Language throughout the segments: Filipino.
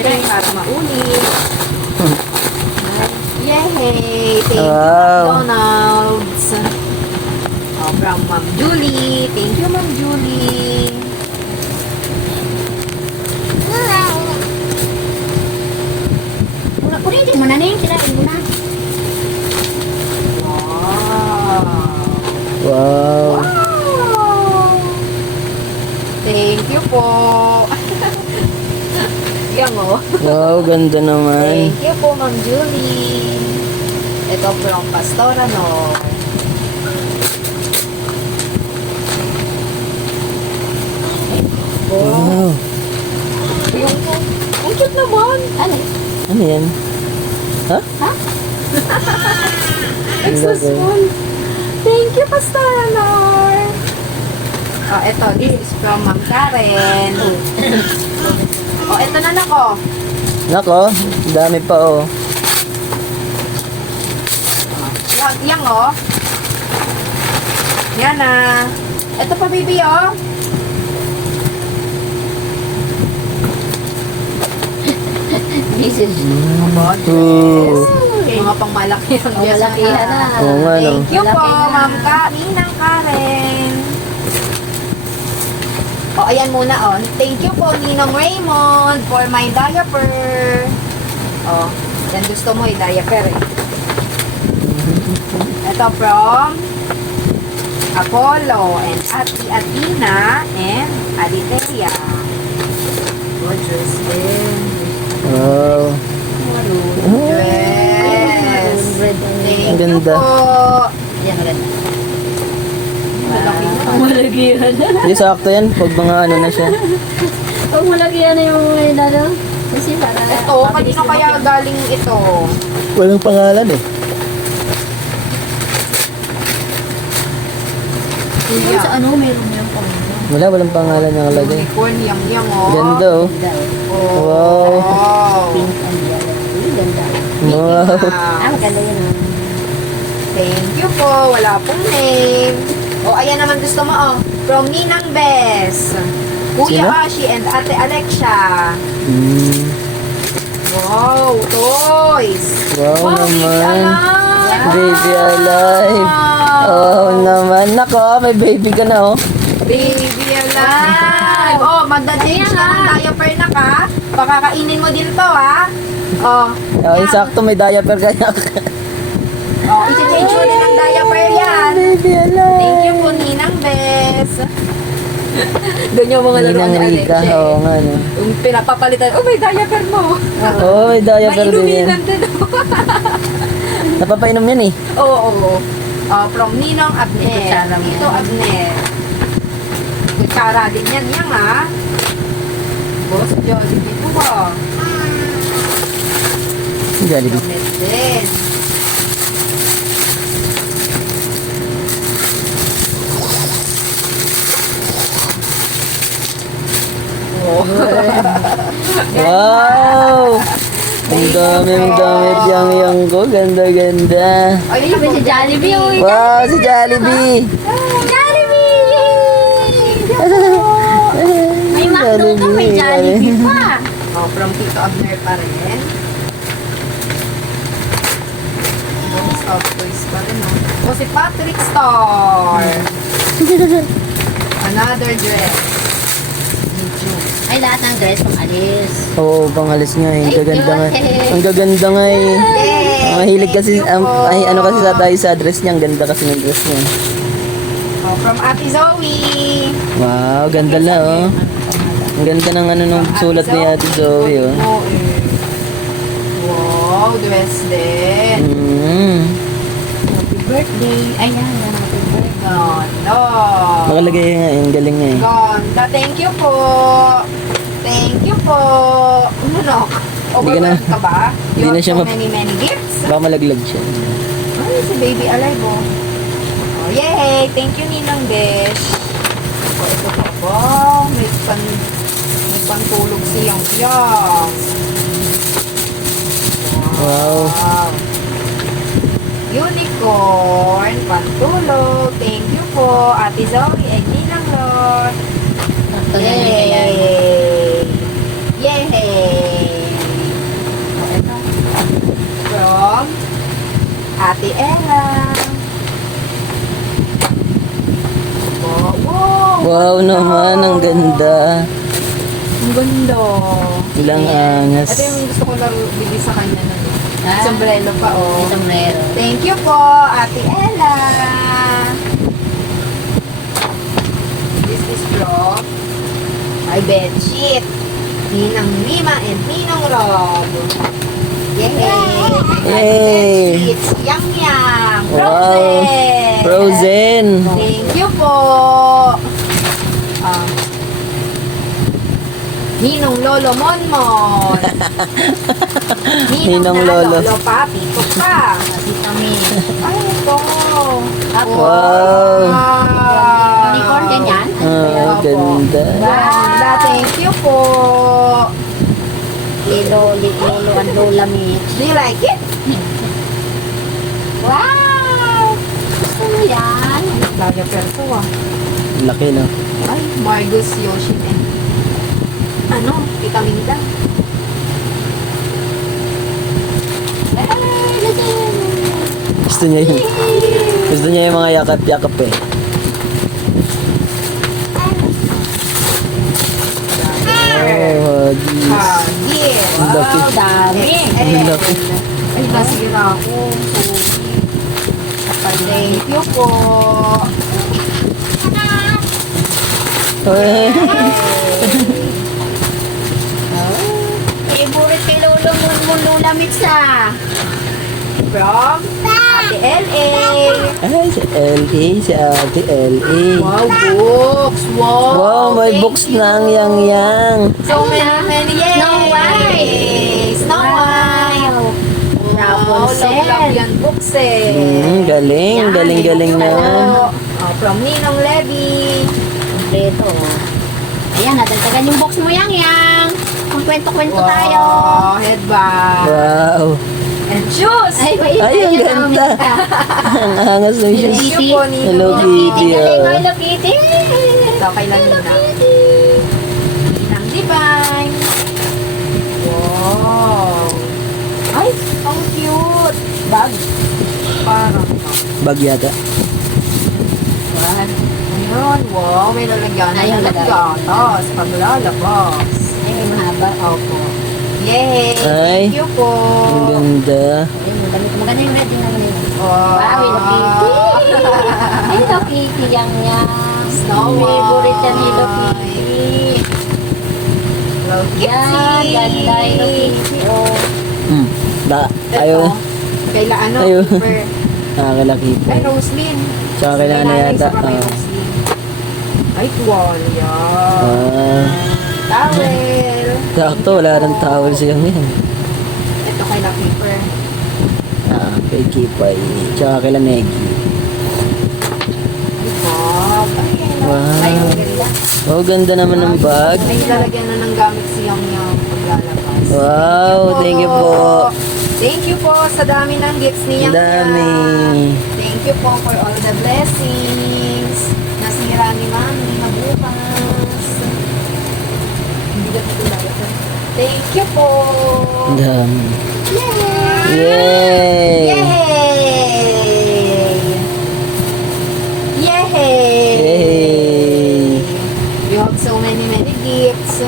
natin para maulit. Yay! Thank you, Wow. McDonald's. Oh, from Ma'am Julie. Thank you, Ma'am Julie. Ulitin mo na ning, kinain mo na. Wow. Wow. Wow! Thank you po. Yan o. Wow, ganda naman. Thank you po, Ma'am Julie. Ito from Pastora, no? Wow. Yung ang cute naman. Ano? Ano yan? Ha? Extra Love it. small. Thank you, Pastora, no? Oh, ito. This is from Ma'am Karen. Oh, ito na nako. Nako, dami pa oh. Yang oh. Yan na. Ito pa, baby, oh. This is Ooh. Mga pangmalaki ang Oh, malakihan na. Oo nga, no? Thank you po, Malaki na. Ma'am Ninang Karen. O, ayan muna, oh. Thank you po, Ninong Raymond, for my diaper. Oh, yan gusto mo, diaper, eh. Ito from Apollo and Ate Athena and Alitea. Gorgeous din. Wow. Yes. Thank Ang you ganda. po. Yan, maganda. Malaki na. Malakihan na. Hindi, sakto yan. Pag mga ano na siya. Pag malakihan na yung may ano. Kasi para... Ito, kanino kaya galing ito? Walang pangalan eh. Yung sa ano, meron yung pang... Walang pangalan nakalagay. Unicorn, yang oh. Ganda oh. Oh. Wow. Pink and yellow. Uy, ganda. Wow. Maganda yan ah. Thank you po. Wala pong name. O, ayan naman gusto mo, oh. From Ninang Bes. Kuya Sino? Ashi and Ate Alexia. Mm. Wow, toys. Wow naman. Baby alive. Baby alive. Oh naman. Nako, may baby ka na oh. Baby alive. Oh, magda-change na ng diaper na ka. Pakakainin mo din to, ha? Oh. Oh, insakto may diaper kaya. Oh, i-change mo din ng diaper yan. Baby alive. Thank you po, Ninang Bes. Doon yung mga laruan Ninang ni Rika. Alex. Oo nga no. Yung pinapapalitan, oh, may diaper mo. Oh, may diaper May din yan. inuminan din. Napapainom yan eh. Oo, oo. From Ninong Abner. Kutsara mo Ito, yan. Abner. Kutsara din yan, yan ha. Boss Jollibee po ba? Jollibee. Jomet din. Oh. Wow! Ang dami yang ko. Ganda-ganda. Ay, Sabi si Jollibee, uy. Wow, si Jollibee! May McDo ka, may Jollibee pa. Oh, from Tito Abner pa rin. Bones of Toys pa rin, oh. Oh, si Patrick Star. Another dress. Ay, lahat ng dress pang alis. Oo, pangalis nga eh. Ang gaganda nga. Ang gaganda nga eh. Yay! Mahilig kasi, Thank you po. ay ano kasi sa tayo sa dress niya. Ang ganda kasi ng dress niya. Oh, from Ate Zoe. Wow, ganda na oh. Ang ganda ng ano nung sulat ni Ate Zoe oh. Wow, dress din. Mm. Happy birthday. Ay, yan. Happy birthday. Ganda. Makalagay nga eh. Ang galing nga eh. Ganda. Thank you po. Thank you po. Ano no? Hindi ka na- Overwhelmed ka ba? hindi You na have siya so map- many gifts. Baka malaglag siya. Ay, si baby alive oh. Oh, yay! Thank you, Ninang Besh. Oh, ito pa po. May pantulog siyang Yang. Wow. Wow. Unicorn, pantulog. Thank you po, Ate Zoe and Ninang Lord. Sakto na yun kaya. Yay! Yay! Wow naman, ang ganda. Ang ganda. Ilang angas. Ito yung gusto ko na bili sa kanya nun. Ah. Sombrero pa, oh. May sombrero. Thank you po, Ate Ella. This is from my bedsheet. Ninang Mima and Ninong Rob. Yay! Yay! Bedsheets. Yang yang. Wow. Frozen. Frozen. Thank you po. Ah. Ninong Lolo Monmon. Ninong na Lolo. Lolo Papi. Ito pa. Kasi kami. Ay, ito. Wow. Unicorn din yan? Ah, ganda. Ganda. Thank you po. Lilo, ang lola mi. Do you like it? Wow! Gusto mo yan? Lagya perso ah. Laki, no? Ay, Margus Yoshi and ano, Pikaminda. Gusto niya yun. Gusto niya yung mga yakap-yakap eh. Oh, geez. Ah, yeah. Ang laki. Wow, dami. Ang laki. Ay, nasira ako. Thank you po. Eh, Favorite kay lolo mo lola mix ah. From Ate L.A. Ay, si L.A. Si Ate L.A. Wow, books. Wow. Wow, may Thank books you. ng yang. So many, yay! Snow White. Snow White. Wow, Rapunzel. love yan books eh. Galing, Yan, galing yung naman. Oh, from Ninong Levy. Kompleto. Ayan, nadagdagan yung box mo yang. Kwento-kwento tayo. Wow, headband. Wow. And shoes. Ay, wait. Ay, ang ganda. Ang angas ng shoes. Thank you po, Ninong. Hello, Kitty. Galing, Hello Kitty. Ito kay Nina. Ninang Divine. Wow. Ay, ang cute. Bag. Parang Bag yata. Ayun, wow, may lalagyan na Ayun, ng gatas pag lalabas. Ay, may mahaba. Opo. Yay! Ay. Thank you po. Ang ganda. Ay, maganda yung red yung naman yun. Wow, Wow, Hello Kitty. Hello Kitty yang. Snow Favorite yan Hello White. Kitty. Hello Yan, Kitty. ganda Hello Kitty. Oh. Da, Ito, ayaw. Kaila ano? Ayaw. Super. Nakakalaki pa. Ay, Roslyn. Tsaka kay nanay Nanay yata. sa kay Roslyn. Ay, tuwalya. Towel. Sakto, wala rin towel siyang yan. Ito kay La Keeper. Kay Kipay. Tsaka kay Negi. Bag. Wow. Ay, ang ganda. Oh, ganda naman ng bag. May lalagyan na ng gamit siyang yung paglalabas. Wow, thank you po. Thank you po sa dami ng gifts niya. Ang dami. Thank you po for all the blessings. Nasira ni Mami na bukas. Hindi ka tutulala. Thank you po. Ang dami. Yay! Yay! Yay! Yay! Yay! You have so many gifts.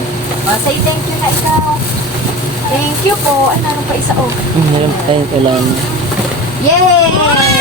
Say thank you na ikaw. Thank you po. Ay, naroon pa isa oh. Meron tayong kailangan. Yay!